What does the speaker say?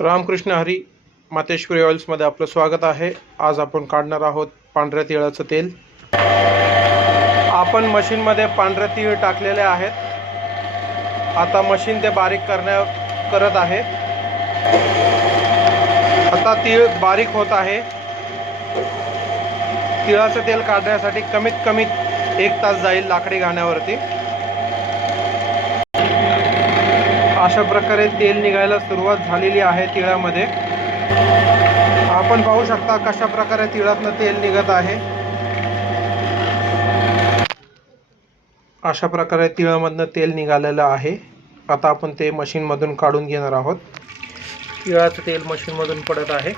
रामकृष्ण हरी मातेश्वरी ऑइल्समध्ये आपलं स्वागत आहे। आज आपण काढणार आहोत पांढऱ्या तिळाचं तेल। आपण मशीनमध्ये पांढरे तीळ टाकलेले आहेत। आता मशीन ते बारीक करत आहे। आता तीळ बारीक होत आहे। तिळाचं तेल काढण्यासाठी कमीत कमी 1 तास जाईल लाकडी घाण्यावरती। अशा प्रकारे तेल निघायला सुरुवात झालेली आहे तिळामध्ये। आपण पाहू शकता कशा प्रकारे तिळातनं तेल निघत आहे। अशा प्रकारे तिळामधनं तेल निघालेलं आहे। आता आपण ते मशीन मधून काढून घेणार आहोत। तिळाचं तेल मशीन मधून पडत आहे।